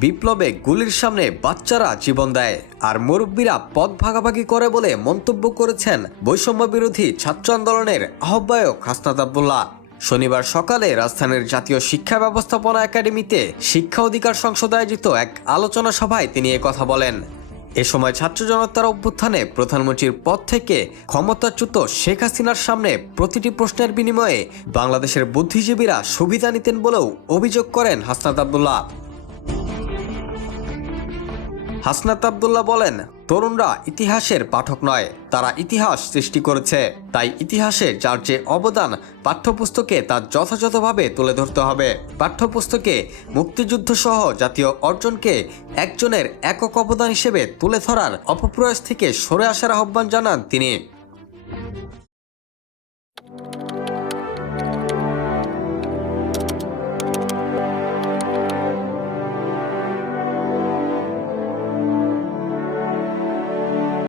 বিপ্লবে গুলির সামনে বাচ্চারা জীবন দেয়, আর মুরব্বীরা পথ ভাগাভাগি করে বলে মন্তব্য করেছেন বৈষম্য বিরোধী ছাত্র আন্দোলনের আহ্বায়ক হাসনাত আবদুল্লাহ। শনিবার সকালে রাজধানীর জাতীয় শিক্ষা ব্যবস্থাপনা একাডেমিতে শিক্ষা অধিকার সংসদ আয়োজিত এক আলোচনা সভায় তিনি কথা বলেন। এ সময় ছাত্র জনতার অভ্যুত্থানে প্রধানমন্ত্রীর পদ থেকে ক্ষমতাচ্যুত শেখ হাসিনার সামনে প্রতিটি প্রশ্নের বিনিময়ে বাংলাদেশের বুদ্ধিজীবীরা সুবিধা নিতেন বলেও অভিযোগ করেন হাসনাত আবদুল্লাহ। হাসনাত আবদুল্লাহ বলেন, তরুণরা ইতিহাসের পাঠক নয়, তারা ইতিহাস সৃষ্টি করেছে। তাই ইতিহাসে যার যে অবদান, পাঠ্যপুস্তকে তার যথাযথভাবে তুলে ধরতে হবে। পাঠ্যপুস্তকে মুক্তিযুদ্ধ সহ জাতীয় অর্জনকে একজনের একক অবদান হিসেবে তুলে ধরার অপপ্রয়াস থেকে সরে আসার আহ্বান জানান তিনি।